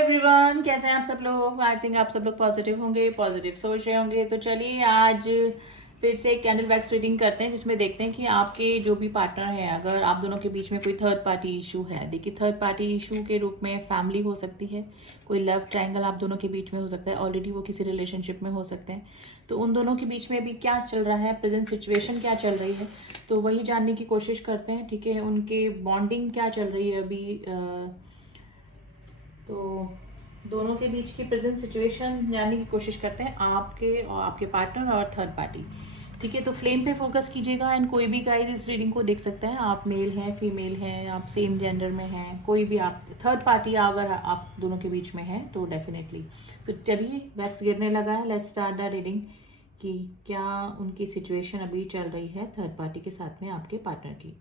Everyone, कैसे हैं आप सब लोग। आई थिंक आप सब लोग पॉजिटिव होंगे, पॉजिटिव सोच रहे होंगे। तो चलिए आज फिर से एक कैंडल वैक्स रीडिंग करते हैं, जिसमें देखते हैं कि आपके जो भी पार्टनर है, अगर आप दोनों के बीच में कोई थर्ड पार्टी इशू है। देखिए, थर्ड पार्टी इशू के रूप में फैमिली हो सकती है, कोई लव ट्रायंगल आप दोनों के बीच में हो सकता है, ऑलरेडी वो किसी रिलेशनशिप में हो सकते हैं। तो उन दोनों के बीच में अभी क्या चल रहा है, प्रेजेंट सिचुएशन क्या चल रही है, तो वही जानने की कोशिश करते हैं। ठीक है, उनके बॉन्डिंग क्या चल रही है अभी। तो दोनों के बीच की प्रेजेंट सिचुएशन जानने की कोशिश करते हैं, आपके और आपके पार्टनर और थर्ड पार्टी। ठीक है, तो फ्लेम पे फोकस कीजिएगा। एंड कोई भी गाइस इस रीडिंग को देख सकता है, आप मेल हैं, फीमेल हैं, आप सेम जेंडर में हैं, कोई भी आप थर्ड पार्टी अगर आप दोनों के बीच में है तो डेफिनेटली। तो चलिए, वैक्स गिरने लगा है, लेट्स स्टार्ट द रीडिंग कि क्या उनकी सिचुएशन अभी चल रही है थर्ड पार्टी के साथ में आपके पार्टनर की।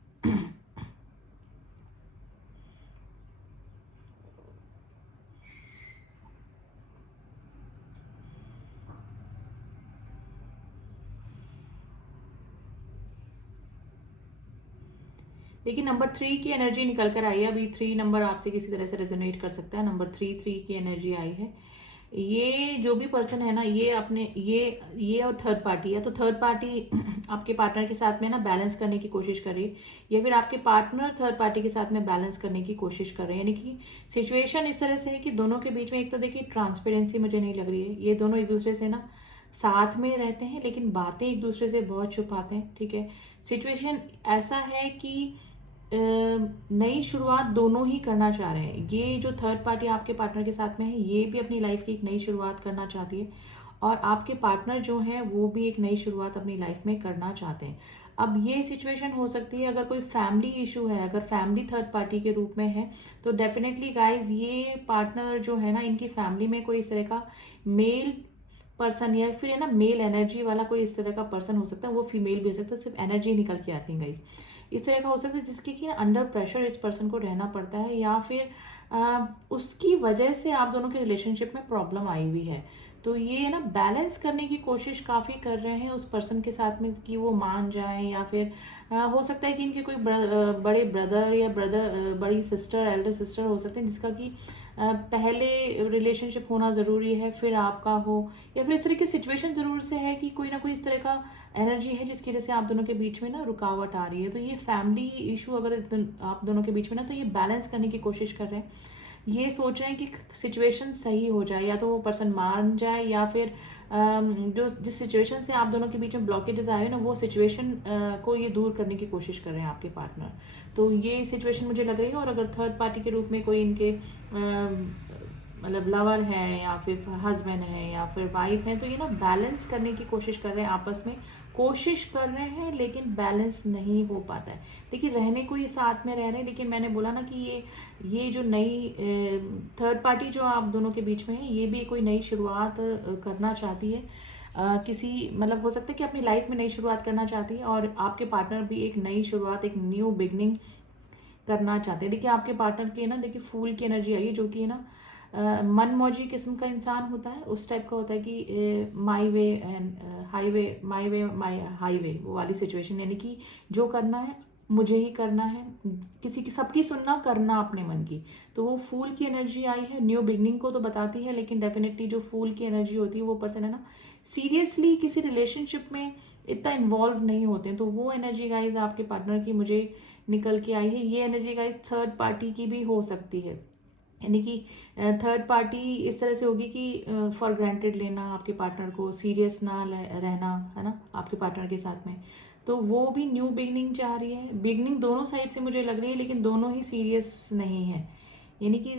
देखिए, नंबर 3 की एनर्जी निकल कर आई है। अभी 3 नंबर आपसे किसी तरह से रेजोनेट कर सकता है। नंबर 3 की एनर्जी आई है। ये जो भी पर्सन है ना, ये अपने ये और थर्ड पार्टी है। तो थर्ड पार्टी आपके पार्टनर के साथ में ना बैलेंस करने की कोशिश कर रही है, या फिर आपके पार्टनर थर्ड पार्टी के साथ में बैलेंस करने की कोशिश कर रहे हैं। यानी कि सिचुएशन इस तरह से है कि दोनों के बीच में, एक तो देखिए ट्रांसपेरेंसी मुझे नहीं लग रही है। ये दोनों एक दूसरे से ना साथ में रहते हैं, लेकिन बातें एक दूसरे से बहुत छुपाते हैं। ठीक है, सिचुएशन ऐसा है कि नई शुरुआत दोनों ही करना चाह रहे हैं। ये जो थर्ड पार्टी आपके पार्टनर के साथ में है, ये भी अपनी लाइफ की एक नई शुरुआत करना चाहती है, और आपके पार्टनर जो है वो भी एक नई शुरुआत अपनी लाइफ में करना चाहते हैं। अब ये सिचुएशन हो सकती है, अगर कोई फैमिली इशू है, अगर फैमिली थर्ड पार्टी के रूप में है, तो डेफिनेटली गाइज ये पार्टनर जो है ना, इनकी फैमिली में कोई इस तरह का मेल पर्सन, या फिर है ना मेल एनर्जी वाला कोई इस तरह का पर्सन हो सकता है। वो फीमेल भी हो सकता है, सिर्फ एनर्जी निकल के आती है गाइज। इस तरह का हो सकता है जिसके कि अंडर प्रेशर इस पर्सन को रहना पड़ता है, या फिर उसकी वजह से आप दोनों के रिलेशनशिप में प्रॉब्लम आई हुई है। तो ये ना बैलेंस करने की कोशिश काफ़ी कर रहे हैं उस पर्सन के साथ में, कि वो मान जाए, या फिर हो सकता है कि इनके कोई बड़े ब्रदर या बड़ी सिस्टर, एल्डर सिस्टर हो सकते हैं, जिसका कि पहले रिलेशनशिप होना ज़रूरी है, फिर आपका हो, या फिर इस तरह की सिचुएशन ज़रूर से है कि कोई ना कोई इस तरह का एनर्जी है जिसकी वजह से आप दोनों के बीच में ना रुकावट आ रही है। तो ये फैमिली इशू अगर आप दोनों के बीच में ना, तो ये बैलेंस करने की कोशिश कर रहे हैं। ये सोच रहे हैं कि सिचुएशन सही हो जाए, या तो वो पर्सन मान जाए, या फिर जो जिस सिचुएशन से आप दोनों के बीच में ब्लॉकेजेस आए हैं ना, वो सिचुएशन को ये दूर करने की कोशिश कर रहे हैं आपके पार्टनर। तो ये सिचुएशन मुझे लग रही है। और अगर थर्ड पार्टी के रूप में कोई इनके मतलब लवर है, या फिर हस्बैंड है, या फिर वाइफ है, तो ये ना बैलेंस करने की कोशिश कर रहे हैं, आपस में कोशिश कर रहे हैं, लेकिन बैलेंस नहीं हो पाता है। देखिए, रहने को ये साथ में रह रहे हैं, लेकिन मैंने बोला ना कि ये जो नई थर्ड पार्टी जो आप दोनों के बीच में है, ये भी कोई नई शुरुआत करना चाहती है। किसी मतलब हो सकता है कि अपनी लाइफ में नई शुरुआत करना चाहती है, और आपके पार्टनर भी एक नई शुरुआत, एक न्यू बिगनिंग करना चाहते हैं। देखिए, आपके पार्टनर की है ना, देखिए फूल की एनर्जी आई है, जो कि है ना मनमौजी किस्म का इंसान होता है, उस टाइप का होता है कि my way and highway, my way my highway, वो वाली सिचुएशन। यानी कि जो करना है मुझे ही करना है, किसी की सबकी सुनना, करना अपने मन की। तो वो फूल की एनर्जी आई है, न्यू बिगनिंग को तो बताती है, लेकिन डेफिनेटली जो फूल की एनर्जी होती है, वो पर्सन है ना सीरियसली किसी रिलेशनशिप में इतना इन्वॉल्व नहीं होते हैं। तो वो एनर्जी गाइज आपके पार्टनर की मुझे निकल के आई है। ये एनर्जी गाइज थर्ड पार्टी की भी हो सकती है। यानी कि थर्ड पार्टी इस तरह से होगी कि फॉर ग्रांटेड लेना, आपके पार्टनर को सीरियस ना रहना, है ना आपके पार्टनर के साथ में। तो वो भी न्यू बिगनिंग चाह रही है। बिगनिंग दोनों साइड से मुझे लग रही है, लेकिन दोनों ही सीरियस नहीं है। यानी कि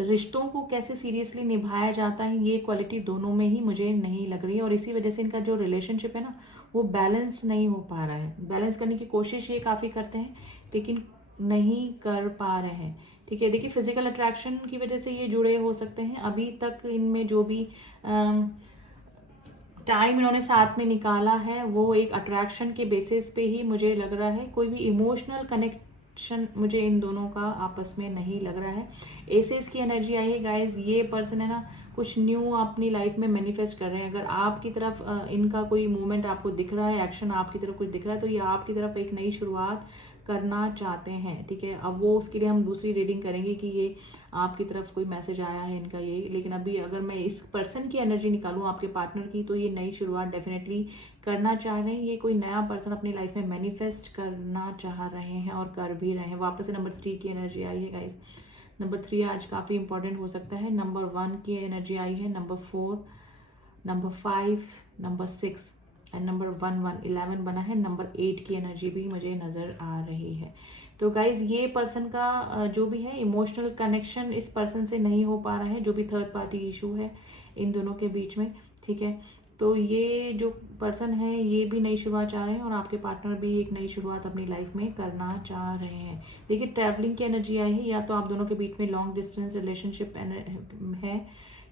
रिश्तों को कैसे सीरियसली निभाया जाता है, ये क्वालिटी दोनों में ही मुझे नहीं लग रही है, और इसी वजह से इनका जो रिलेशनशिप है ना, वो बैलेंस नहीं हो पा रहा है। बैलेंस करने की कोशिश ये काफ़ी करते हैं, लेकिन नहीं कर पा रहे हैं। ठीक है, देखिए फिजिकल अट्रैक्शन की वजह से ये जुड़े हो सकते हैं। अभी तक इनमें जो भी टाइम इन्होंने साथ में निकाला है, वो एक अट्रैक्शन के बेसिस पे ही मुझे लग रहा है। कोई भी इमोशनल कनेक्शन मुझे इन दोनों का आपस में नहीं लग रहा है। एसेस की एनर्जी आई है गाइज। ये पर्सन है ना कुछ न्यू अपनी लाइफ में मैनिफेस्ट कर रहे हैं। अगर आपकी तरफ इनका कोई मूवमेंट आपको दिख रहा है, एक्शन आपकी तरफ कुछ दिख रहा है, तो ये आपकी तरफ एक नई शुरुआत करना चाहते हैं, ठीक है। अब वो उसके लिए हम दूसरी रीडिंग करेंगे कि ये आपकी तरफ कोई मैसेज आया है इनका ये, लेकिन अभी अगर मैं इस पर्सन की एनर्जी निकालूं आपके पार्टनर की, तो ये नई शुरुआत डेफिनेटली करना चाह रहे हैं। ये कोई नया पर्सन अपनी लाइफ में मैनिफेस्ट करना चाह रहे हैं और कर भी रहे हैं। वापस से नंबर 3 की एनर्जी आई है गाइस। नंबर 3 आज काफ़ी इंपॉर्टेंट हो सकता है। नंबर 1 की एनर्जी आई है, number 4, number 5, number 6 and number 11 बना है। नंबर 8 की एनर्जी भी मुझे नज़र आ रही है। तो गाइज ये पर्सन का जो भी है इमोशनल कनेक्शन इस पर्सन से नहीं हो पा रहा है, जो भी थर्ड पार्टी इशू है इन दोनों के बीच में, ठीक है। तो ये जो पर्सन है ये भी नई शुरुआत चाह रहे हैं और आपके पार्टनर भी एक नई शुरुआत अपनी लाइफ में करना चाह रहे हैं। देखिए ट्रैवलिंग की एनर्जी आई है, या तो आप दोनों के बीच में लॉन्ग डिस्टेंस रिलेशनशिप है,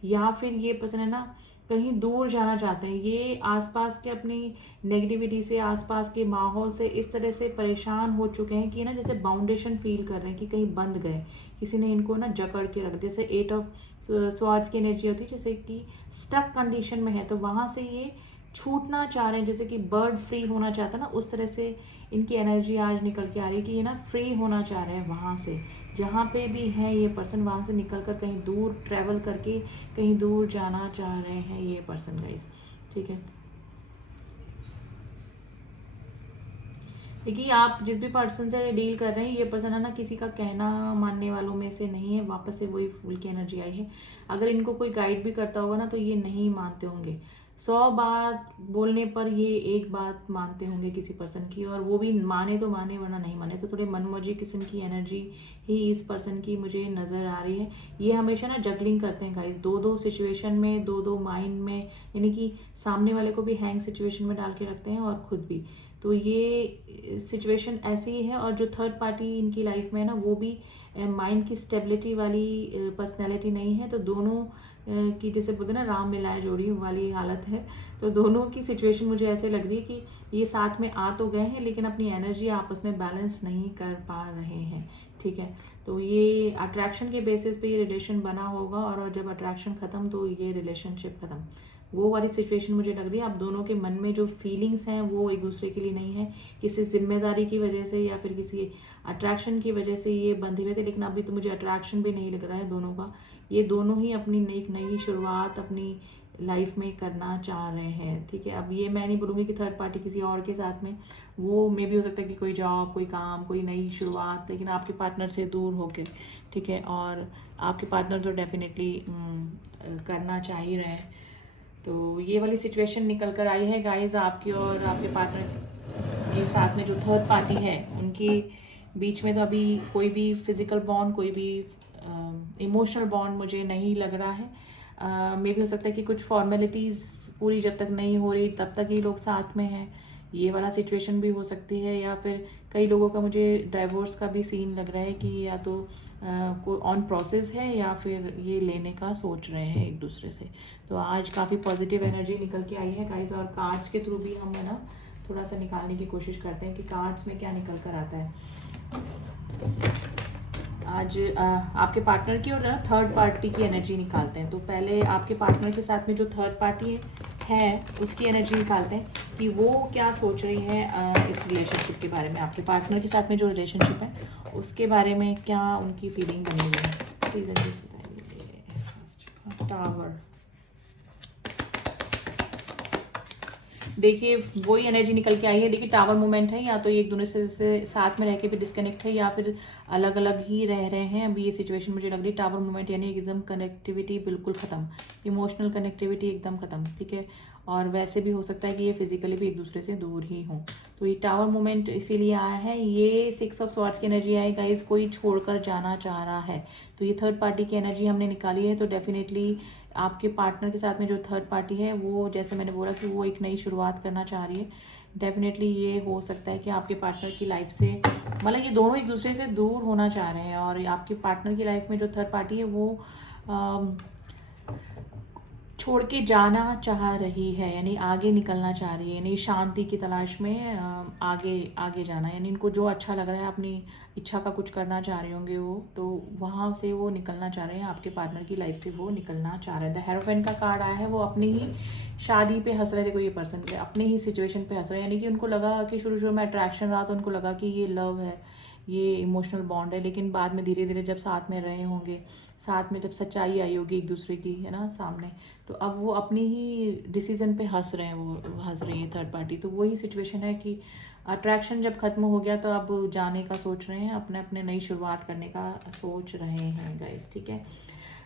या फिर ये पर्सन है ना कहीं दूर जाना चाहते हैं। ये आसपास के अपनी नेगेटिविटी से, आसपास के माहौल से इस तरह से परेशान हो चुके हैं कि ना जैसे बाउंडेशन फील कर रहे हैं कि कहीं बंद गए, किसी ने इनको ना जकड़ के रख, जैसे 8 ऑफ स्वॉर्ड्स की एनर्जी होती है, जैसे कि स्टक कंडीशन में है, तो वहाँ से ये छूटना चाह रहे हैं, जैसे कि बर्ड फ्री होना चाहता है ना, उस तरह से इनकी एनर्जी आज निकल के आ रही है कि ये ना फ्री होना चाह रहे हैं वहाँ से, जहाँ पे भी है ये पर्सन, वहाँ से निकल कर कहीं दूर ट्रैवल करके कहीं दूर जाना चाह रहे हैं ये पर्सन गाइस, ठीक है। देखिए आप जिस भी पर्सन से डील कर रहे हैं ये पर्सन है ना किसी का कहना मानने वालों में से नहीं है। वापस से वही फूल की एनर्जी आई है। अगर इनको कोई गाइड भी करता होगा ना तो ये नहीं मानते होंगे। 100 बात बोलने पर ये एक बात मानते होंगे किसी पर्सन की, और वो भी माने तो माने वरना नहीं माने। तो थोड़े मनमौजी किस्म की एनर्जी ही इस पर्सन की मुझे नज़र आ रही है। ये हमेशा ना जगलिंग करते हैं गाइस, दो सिचुएशन में, दो माइंड में, यानी कि सामने वाले को भी हैंग सिचुएशन में डाल के रखते हैं और खुद भी। तो ये सिचुएशन ऐसी ही है। और जो थर्ड पार्टी इनकी लाइफ में है ना वो भी माइंड की स्टेबिलिटी वाली पर्सनैलिटी नहीं है। तो दोनों की जैसे बोलते हैं ना राम मिलाए जोड़ी वाली हालत है। तो दोनों की सिचुएशन मुझे ऐसे लग रही है कि ये साथ में आ तो गए हैं लेकिन अपनी एनर्जी आपस में बैलेंस नहीं कर पा रहे हैं, ठीक है। तो ये अट्रैक्शन के बेसिस पे ये रिलेशन बना होगा, और जब अट्रैक्शन खत्म तो ये रिलेशनशिप खत्म, वो वाली सिचुएशन मुझे लग रही है। आप दोनों के मन में जो फीलिंग्स हैं वो एक दूसरे के लिए नहीं है, किसी जिम्मेदारी की वजह से या फिर किसी अट्रैक्शन की वजह से ये बंधे हुए थे। लेकिन अभी तो मुझे अट्रैक्शन भी नहीं लग रहा है दोनों का। ये दोनों ही अपनी नई शुरुआत अपनी लाइफ में करना चाह रहे हैं, ठीक है। अब ये मैं नहीं बोलूँगी कि थर्ड पार्टी किसी और के साथ में, वो मे भी हो सकता है कि कोई जॉब, कोई काम, कोई नई शुरुआत, लेकिन आपके पार्टनर से दूर होके, ठीक है। और आपके पार्टनर तो डेफिनेटली करना चाह ही रहे हैं। तो ये वाली सिचुएशन निकल कर आई है गाइस आपकी और आपके पार्टनर के साथ में जो थर्ड पार्टी है उनके बीच में। तो अभी कोई भी फिजिकल बॉन्ड, कोई भी इमोशनल बॉन्ड मुझे नहीं लग रहा है। मे भी हो सकता है कि कुछ फॉर्मेलिटीज़ पूरी जब तक नहीं हो रही तब तक ये लोग साथ में हैं, ये वाला सिचुएशन भी हो सकती है। या फिर कई लोगों का मुझे डाइवोर्स का भी सीन लग रहा है कि या तो कोई ऑन प्रोसेस है या फिर ये लेने का सोच रहे हैं एक दूसरे से। तो आज काफ़ी पॉजिटिव एनर्जी निकल के आई है गाइस। और कार्ड्स के थ्रू भी हम है ना थोड़ा सा निकालने की कोशिश करते हैं कि कार्ड्स में क्या निकल कर आता है। आज आपके पार्टनर की और थर्ड पार्टी की एनर्जी निकालते हैं। तो पहले आपके पार्टनर के साथ में जो थर्ड पार्टी है उसकी एनर्जी निकालते हैं कि वो क्या सोच रही है इस रिलेशनशिप के बारे में। आपके पार्टनर के साथ में जो रिलेशनशिप है उसके बारे में क्या उनकी फीलिंग बनी हुई है, प्लीज बताइए। टावर, देखिए वही एनर्जी निकल के आई है। देखिए टावर मोमेंट है, या तो ये एक दूसरे से साथ में रह के भी डिस्कनेक्ट है या फिर अलग अलग ही रह रहे हैं। अभी ये सिचुएशन मुझे लग रही है टावर मोमेंट, यानी एकदम कनेक्टिविटी बिल्कुल ख़त्म, इमोशनल कनेक्टिविटी एकदम ख़त्म, ठीक है। और वैसे भी हो सकता है कि ये फिजिकली भी एक दूसरे से दूर ही हों। तो ये टावर मोमेंट इसीलिए आया है। ये 6 ऑफ स्वॉर्ड्स की एनर्जी आई गाइस, कोई छोड़कर जाना चाह रहा है। तो ये थर्ड पार्टी की एनर्जी हमने निकाली है। तो डेफिनेटली आपके पार्टनर के साथ में जो थर्ड पार्टी है वो, जैसे मैंने बोला कि वो एक नई शुरुआत करना चाह रही है। डेफिनेटली ये हो सकता है कि आपके पार्टनर की लाइफ से, मतलब ये दोनों एक दूसरे से दूर होना चाह रहे हैं। और आपके पार्टनर की लाइफ में जो थर्ड पार्टी है वो छोड़ के जाना चाह रही है, यानी आगे निकलना चाह रही है, यानी शांति की तलाश में आगे आगे जाना, यानी इनको जो अच्छा लग रहा है, अपनी इच्छा का कुछ करना चाह रहे होंगे वो, तो वहाँ से वो निकलना चाह रहे हैं, आपके पार्टनर की लाइफ से वो निकलना चाह रहे थे। हेरोफेंट का कार्ड आया है, वो अपनी ही शादी पे हंस रहे थे, कोई ये पर्सन पे अपनी ही सिचुएशन पे हंस रहे हैं, यानी कि उनको लगा कि शुरू में अट्रैक्शन रहा तो उनको लगा कि ये लव है, ये इमोशनल बॉन्ड है, लेकिन बाद में धीरे धीरे जब साथ में रहे होंगे, साथ में जब सच्चाई आई होगी एक दूसरे की, है ना, सामने, तो अब वो अपनी ही डिसीजन पे हंस रहे हैं, वो हंस रही है थर्ड पार्टी। तो वही सिचुएशन है कि अट्रैक्शन जब खत्म हो गया तो अब जाने का सोच रहे हैं, अपने अपने नई शुरुआत करने का सोच रहे हैं गाइस, ठीक है।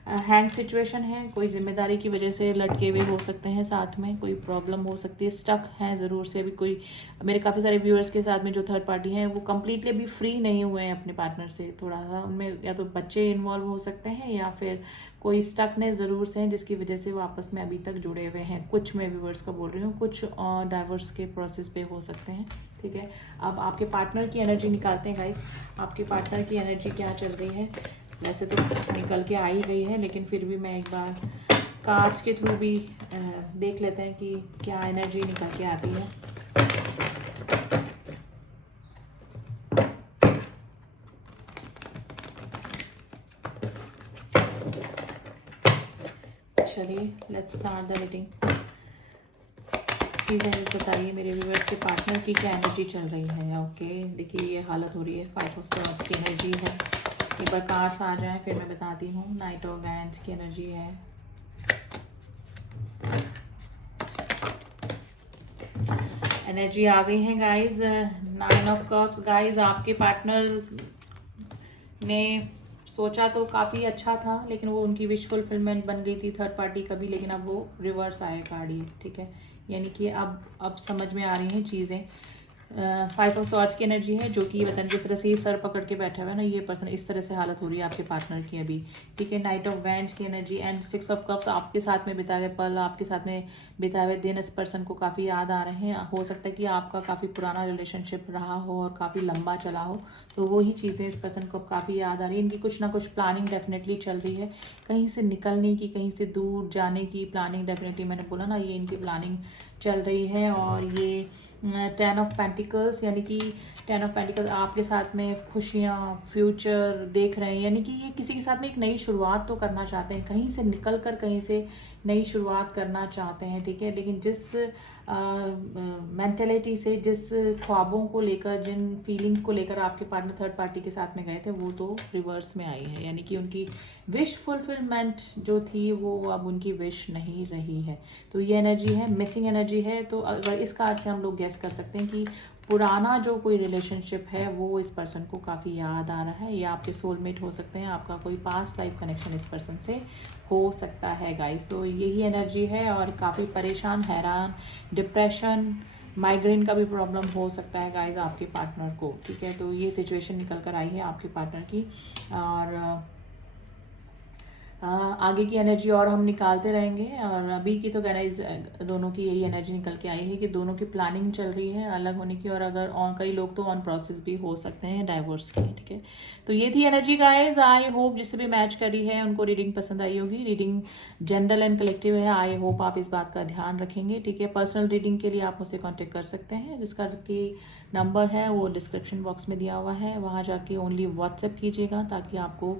हैंग सिचुएशन है, कोई जिम्मेदारी की वजह से लटके हुए हो सकते हैं, साथ में कोई प्रॉब्लम हो सकती है, स्टक हैं ज़रूर से। अभी कोई मेरे काफ़ी सारे व्यूअर्स के साथ में जो थर्ड पार्टी हैं वो कम्प्लीटली अभी फ्री नहीं हुए हैं अपने पार्टनर से, थोड़ा सा उनमें या तो बच्चे इन्वॉल्व हो सकते हैं या फिर कोई स्टकनेस ज़रूर से हैं जिसकी वजह से वो आपस में अभी तक जुड़े हुए हैं। कुछ मैं व्यूअर्स का बोल रही हूँ, कुछ डाइवर्स के प्रोसेस पे हो सकते हैं, ठीक है। अब आपके पार्टनर की एनर्जी निकालते हैं गाइस, आपके पार्टनर की एनर्जी क्या चल रही है। वैसे तो निकल के आ ही गई है, लेकिन फिर भी मैं एक बार कार्ड्स के थ्रू भी देख लेते हैं कि क्या एनर्जी निकल के आती है। चलिए let's start the reading. Please मुझे बताइए मेरे व्यूअर्स के पार्टनर की क्या एनर्जी चल रही है। ओके, देखिए ये हालत हो रही है, 5 ऑफ सॉर्ड्स की एनर्जी है। एक बार कार्ड्स आ जाए फिर मैं बताती हूँ। नाइट ऑफ वैंड्स की एनर्जी है, एनर्जी आ गई है गाइस। 9 ऑफ कप्स गाइस, आपके पार्टनर ने सोचा तो काफ़ी अच्छा था, लेकिन वो उनकी विश फुलफिलमेंट बन गई थी थर्ड पार्टी कभी, लेकिन अब वो रिवर्स आए कार्ड ये, ठीक है। यानी कि अब समझ में आ रही हैं चीज़ें। 5 ऑफ सॉर्ड्स की एनर्जी है, जो कि ये बताएं जिस तरह से ये सर पकड़ के बैठा हुआ है ना ये पर्सन, इस तरह से हालत हो रही है आपके पार्टनर की अभी, ठीक है। नाइट ऑफ वैंड्स की एनर्जी एंड 6 ऑफ कप्स, आपके साथ में बिताए हुए पल, आपके साथ में बिताए हुए दिन इस पर्सन को काफ़ी याद आ रहे हैं। हो सकता है कि आपका काफ़ी पुराना रिलेशनशिप रहा हो और काफ़ी लंबा चला हो, तो वही चीज़ें इस पर्सन को काफ़ी याद आ रही है। इनकी कुछ ना कुछ प्लानिंग डेफिनेटली चल रही है, कहीं से निकलने की, कहीं से दूर जाने की प्लानिंग डेफिनेटली, मैंने बोला ना ये इनकी प्लानिंग चल रही है। और ये 10 ऑफ पेंटिकल्स, यानी कि 10 ऑफ पेंटिकल्स आपके साथ में खुशियाँ, फ्यूचर देख रहे हैं, यानी कि ये किसी के साथ में एक नई शुरुआत तो करना चाहते हैं, कहीं से निकल कर कहीं से नई शुरुआत करना चाहते हैं, ठीक है। लेकिन जिस मेंटेलिटी से, जिस ख्वाबों को लेकर, जिन फीलिंग को लेकर आपके पार्टनर थर्ड पार्टी के साथ में गए थे, वो तो रिवर्स में आई है, यानी कि उनकी विश फुलफिलमेंट जो थी वो अब उनकी विश नहीं रही है। तो ये एनर्जी है, मिसिंग एनर्जी है। तो अगर इस कार्ड से हम लोग गेस कर सकते हैं कि पुराना जो कोई रिलेशनशिप है वो इस पर्सन को काफ़ी याद आ रहा है, या आपके सोलमेट हो सकते हैं, आपका कोई पास्ट लाइफ कनेक्शन इस पर्सन से हो सकता है गाइस। तो यही एनर्जी है, और काफ़ी परेशान, हैरान, डिप्रेशन, माइग्रेन का भी प्रॉब्लम हो सकता है गाइस आपके पार्टनर को, ठीक है। तो ये सिचुएशन निकल कर आई है आपके पार्टनर की, और आगे की एनर्जी और हम निकालते रहेंगे। और अभी की तो गाइस दोनों की यही एनर्जी निकल के आई है कि दोनों की प्लानिंग चल रही है अलग होने की, और अगर और कई लोग तो ऑन प्रोसेस भी हो सकते हैं डाइवोर्स की, ठीक है। तो ये थी एनर्जी गाइस। आई होप जिससे भी मैच करी है उनको रीडिंग पसंद आई होगी। रीडिंग जनरल एंड कलेक्टिव है, आई होप आप इस बात का ध्यान रखेंगे, ठीक है। पर्सनल रीडिंग के लिए आप मुझसे कॉन्टेक्ट कर सकते हैं, जिसका कि नंबर है वो डिस्क्रिप्शन बॉक्स में दिया हुआ है, वहाँ जाके ओनली व्हाट्सएप कीजिएगा ताकि आपको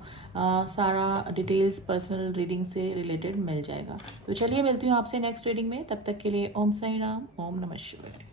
सारा डिटेल्स पर्सनल रीडिंग से रिलेटेड मिल जाएगा। तो चलिए मिलती हूँ आपसे नेक्स्ट रीडिंग में, तब तक के लिए ओम साई राम, ओम नमः शिवाय।